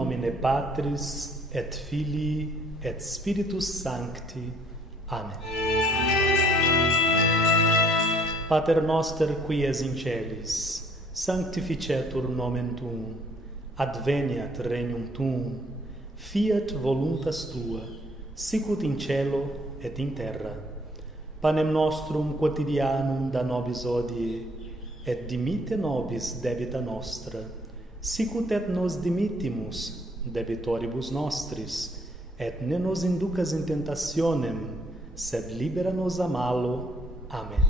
nomine Patris et Filii et Spiritus Sancti. Amen. Pater noster qui es in celis, sanctificetur nomen tuum, adveniat regnum tuum, fiat voluntas tua, sicut in cielo et in terra. Panem nostrum quotidianum da nobis hodie, et dimitte nobis debita nostra, sicut et nos dimittimus debitoribus nostris, et ne nos inducas in tentationem, sed libera nos a malo. Amen.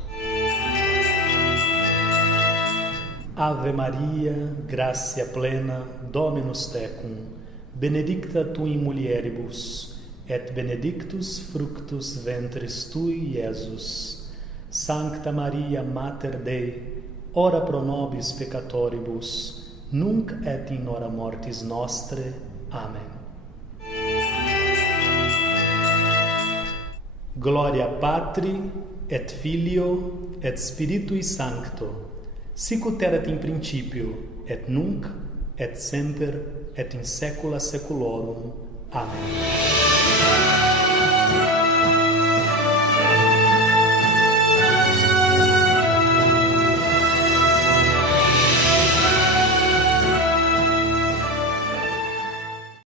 Ave Maria, gratia plena, Dominus tecum, benedicta tu in mulieribus, et benedictus fructus ventris tui, Iesus. Sancta Maria, Mater Dei, ora pro nobis peccatoribus, nunc et in hora mortis nostre. Amen. Gloria Patri, et Filio, et Spiritui Sancto, sicut erat in principio, et nunc, et semper, et in saecula saeculorum. Amen.